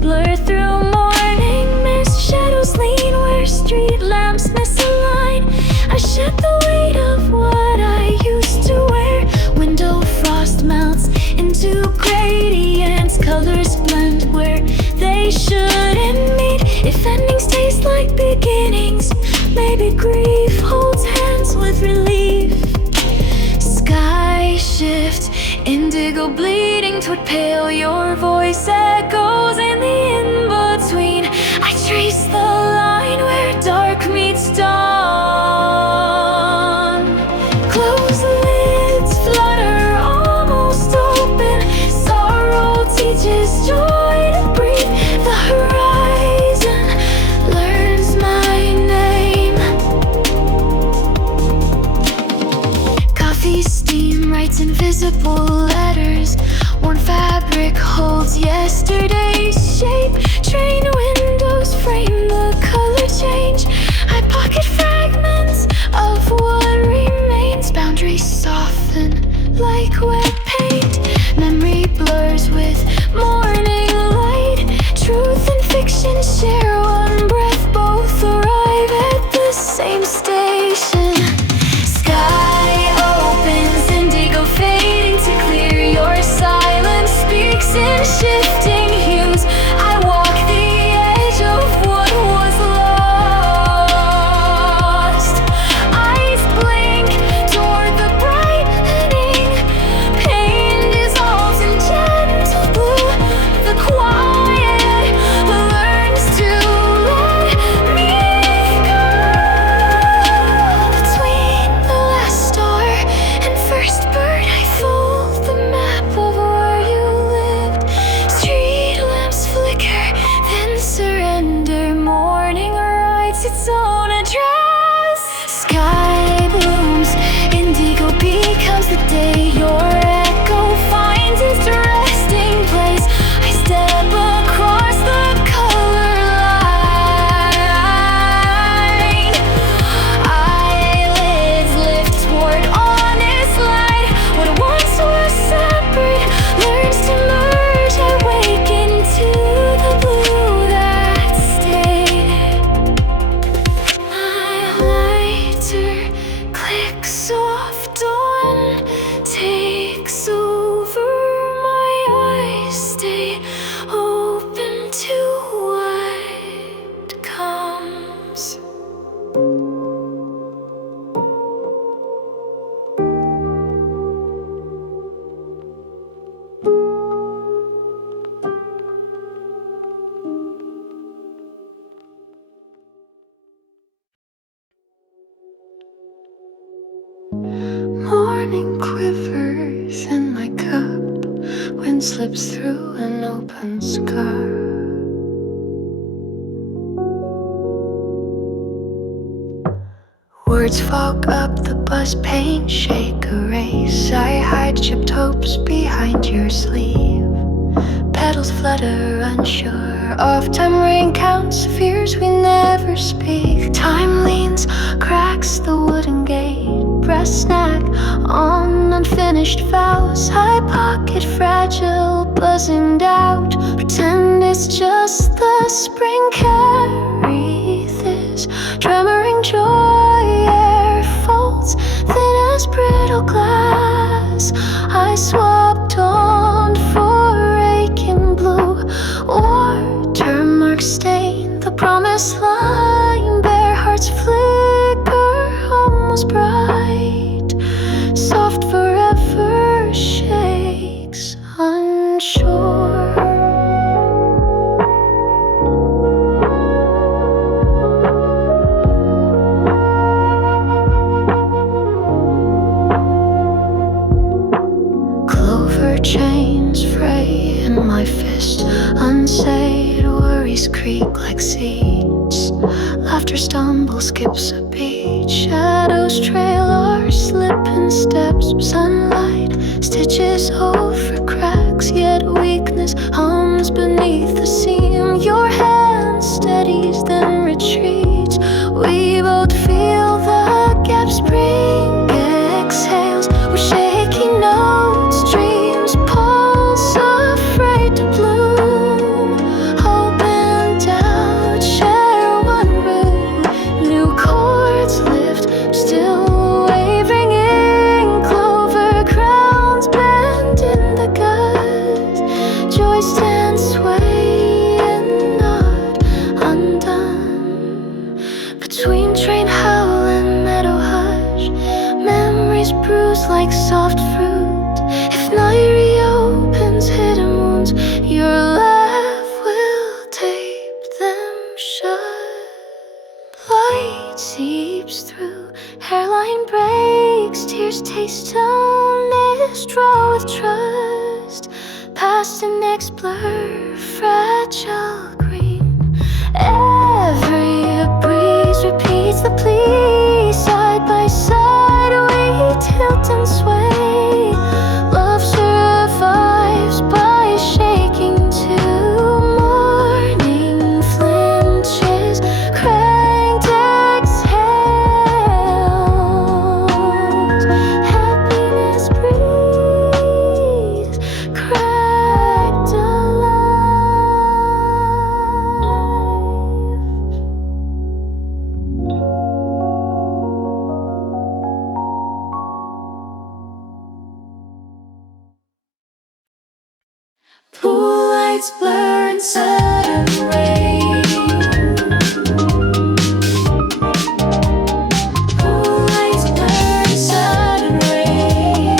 blur through morning mist. Shadows lean where street lamps misalign. I shed the weight of what I used to wear. Window frost melts into gradients. Colors blend where they shouldn't meet. If endings taste like beginnings, maybe grief holds hands with relief. Sky shift, indigo bleeding toward pale. Your voice echoes in the in-between. I trace the line where dark meets dawn. Close lids flutter, almost open. Sorrow teaches joy to breathe. The horizon learns my name. Coffee steam writes invisible letters. Worn fabric holds yesterday's shape. Train windows frame the color change. I pocket fragments of what remains. Boundaries soften like wet paint. Memory blurs with morning light. Truth and fiction share one breath. Both arrive at the same station. Sky opens, indigo fading to clear. Your silence speaks in shifting hues. I walk the edge of what was lost. Eyes blink toward the brightening. Pain dissolves in gentle blue. The quiet learns to let me go. Between the last star and first bird, I fold the map of where you lived. Street lamps flicker, then surrender. Morning writes its own address. Sky blooms, indigo becomes the day. Your echo finds its resting place. I step across the color line. Eyelids lift toward honest light. What once was separate learns to merge. I wake into the blue that stayed. My lighter clicks soft, dawn takes over. My eyes stay open to what comes. Morning quivers in my cup. Wind slips through an open scar. Words fog up the bus, paint shake erase. I hide chipped hopes behind your sleeve. Petals flutter unsure of time. Rain counts fears we never speak. Time leans, cracks the wooden gate. Breast snack on unfinished vows. I pocket fragile, buzzing doubt. Pretend it's just the spring. Carry this tremoring joy. Air falls thin as brittle glass. I swapped on for aching blue. Watermark stain the promised line. Bare hearts flicker almost bright. Soft forever shakes unsure. Clover chains fray in my fist. Unsaid worries creak like seeds. Laughter stumbles, skips a beat. Shadows trail our slipping steps. Sunlight stitches over cracks. Yet weakness hums beneath the seam. Your hand steadies, then retreats. We both feel the gap spring exhales. We're shaky notes, dreams pulse, afraid to bloom. leaves draw with trust, past and next blur, fragile green. Every breeze repeats the plea, side by side we tilt and sway. Love survives by shaking to morning flinches, cranked exhales. Happiness breathes, cracked alive. Pool lights blur in sudden rain. Pool lights blur in sudden rain.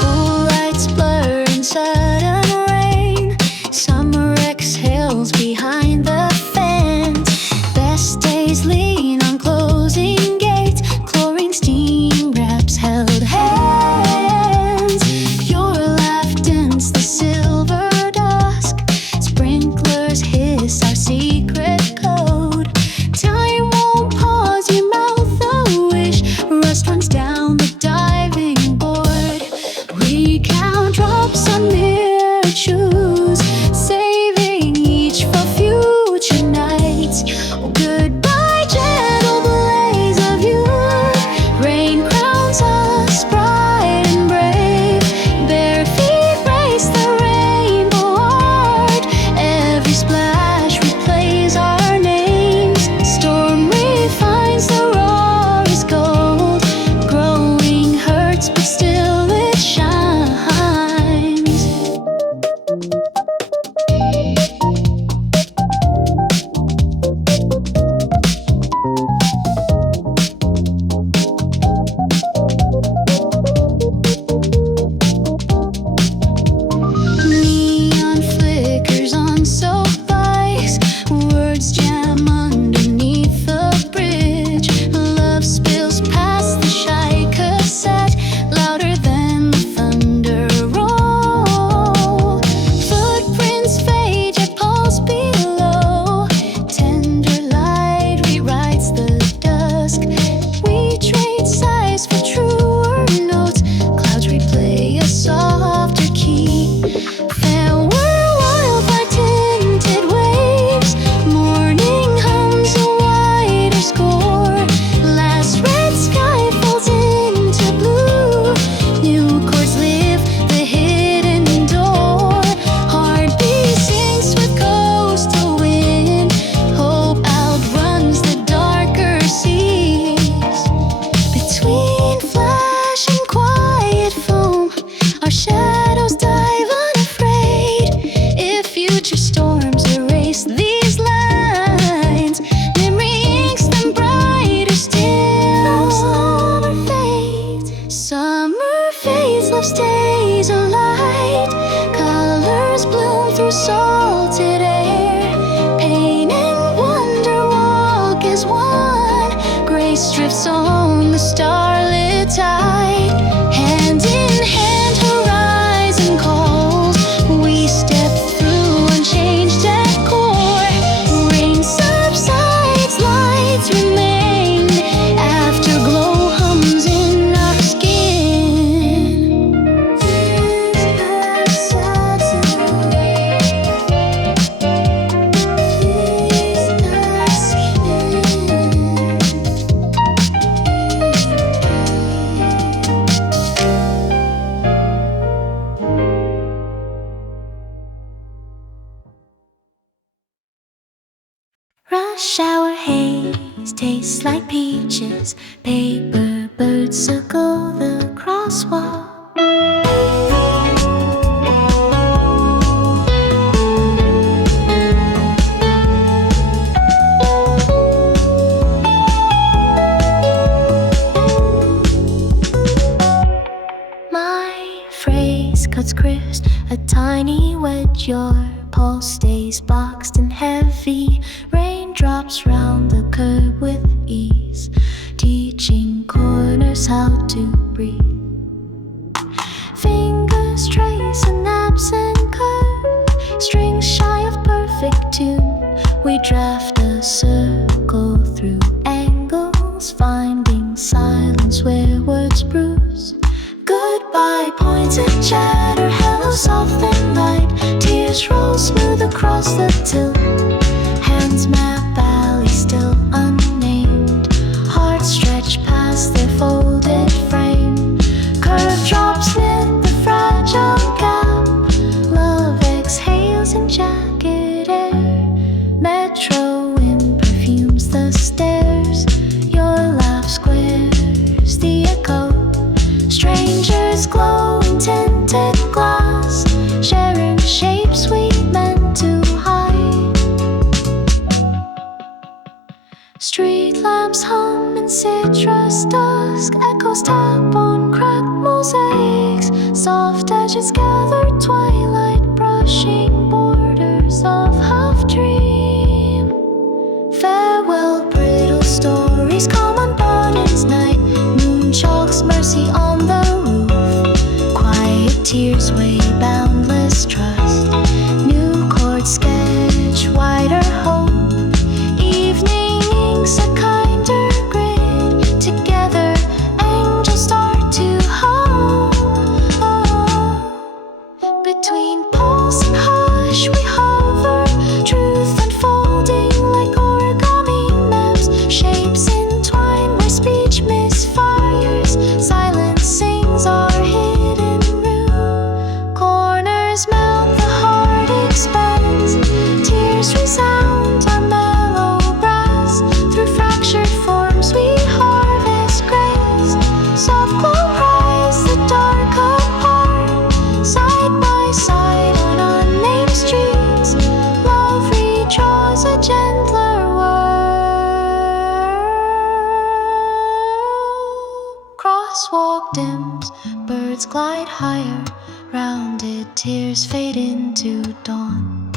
Pool lights blur in sudden rain. Summer exhales behind the fence. Best days lean on closing gates. Chlorine steam wraps held hands. Your laugh dents the silver dusk. Sprinklers hiss our secret code. Time won't pause, you mouth a wish. Rust runs down the diving board. We count drops on mirrored shoes, saving each for future nights. Oh, goodbye, gentle blaze of youth. Rain crowns us bright and brave. Bare feet race the rainbow art. Every splash replays our names. Storm refines the rawest gold. Growing hurts, but still it shines. Neon flickers on soap ice. Words jam underneath the bridge. Love spills past the shy cassette, louder than the thunder roll. Footprints fade, yet pulse below. Tender light rewrites the dusk. We trade sighs for truer notes. Clouds replay a softer key. Farewell, wildfire tinted waves. Morning hums a wider score. Last red sky falls into blue. New chords lift the hidden door. Heartbeat sinks with coastal wind. Hope outruns the darker seas. Between flash and quiet foam, our shadows dive unafraid. If future storms erase these lines, memory inks them brighter still. Summer fades, love stays alight. Colors bloom through salted air. Pain and wonder walk as one. Grace drifts on the starlit tide. Hand in hand, horizon calls. We step through unchanged decor. Rain subsides, lights remain. Afterglow hums in our skin. Rush hour haze tastes like peaches. Paper birds circle the crosswalk. My phrase cuts crisp, a tiny wedge. Your pulse stays boxed and heavy. Raindrops round the curb with ease. knows how to breathe. Fingers trace an absent curve, strings shy of perfect tune. We draft a circle through angles, finding silence where words bruise. Goodbye pointed chatter, hello soft and light. Tears roll smooth across the tilt. Hands map valley still unnamed. Hearts stretch past their folded frame. Curve drops knit the fragile gap. Love exhales in jacket air. Metro wind perfumes the stairs. Your laugh squares the echo. Strangers glow in tinted glass, sharing shapes we meant to hide. Street lamps hum in citrus dusk. Echoes tap on cracked mosaics. Soft edges gather twilight, brushing borders of half dream. Farewell brittle stories come undone in night. Moon chalks mercy on the roof. Quiet tears weigh boundless trust. New chord sketch wider hope. Evening inks a kinder grid. Together angels start to hum. Between pulse and hush we hover. Truth unfolding like origami maps. Shapes entwine where speech misfires. Silence sings our hidden room. Corners melt, the heart expands. Tears resound on mellow brass. Through fractured forms we harvest grace. Soft glow pries the dark apart. Side by side on unnamed streets. Love redraws a gentler world. Crosswalk dims, birds glide higher. Rounded tears fade into dawn.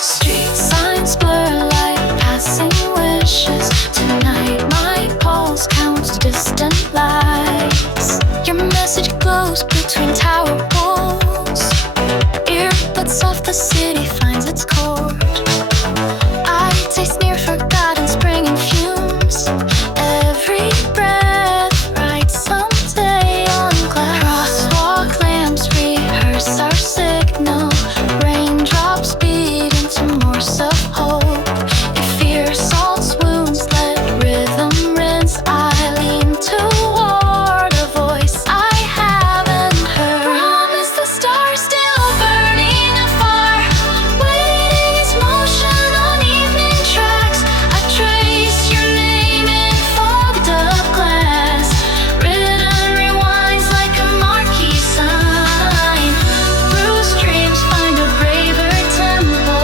Street signs blur like passing wishes. Tonight my pulse counts distant lights. Your message glows between tower poles. Earbuds off, the city finds its chord. I taste near forgotten spring and fumes. Every breath writes someday on glass. Crosswalk lamps rehearse our signal. Raindrops beat into Morse of hope. If fear salts wounds, let rhythm rinse. I lean toward a voice I haven't heard. Promise the stars still burning afar. Waiting is motion on evening tracks. I trace your name in fogged up glass. Written rewinds like a marquee sign. Bruised dreams find a braver tempo.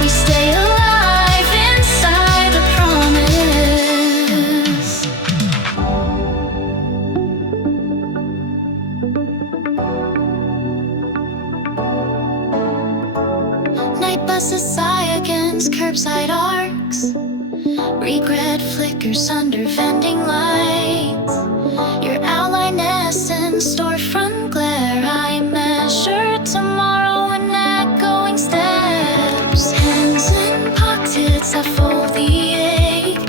We stay alive inside the promise. Night buses sigh against curbside arcs. Regret flickers under vending lights. Your outline essence, storefront glare. I measure tomorrow in echoing steps. Hands in pockets, I fold the ache.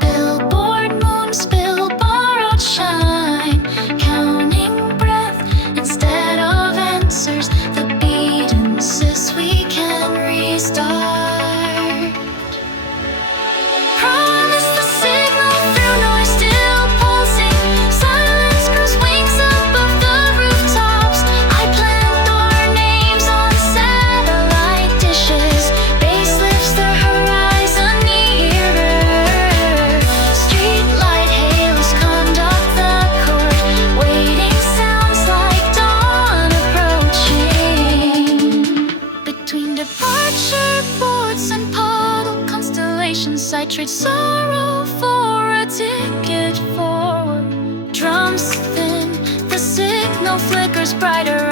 Billboard moon spill borrowed shine. Counting breath instead of answers. The beat insists we can restart. Promise the signal through noise still pulsing. Silence grows wings above the trade sorrow for a ticket forward. Drums thin, the signal flickers brighter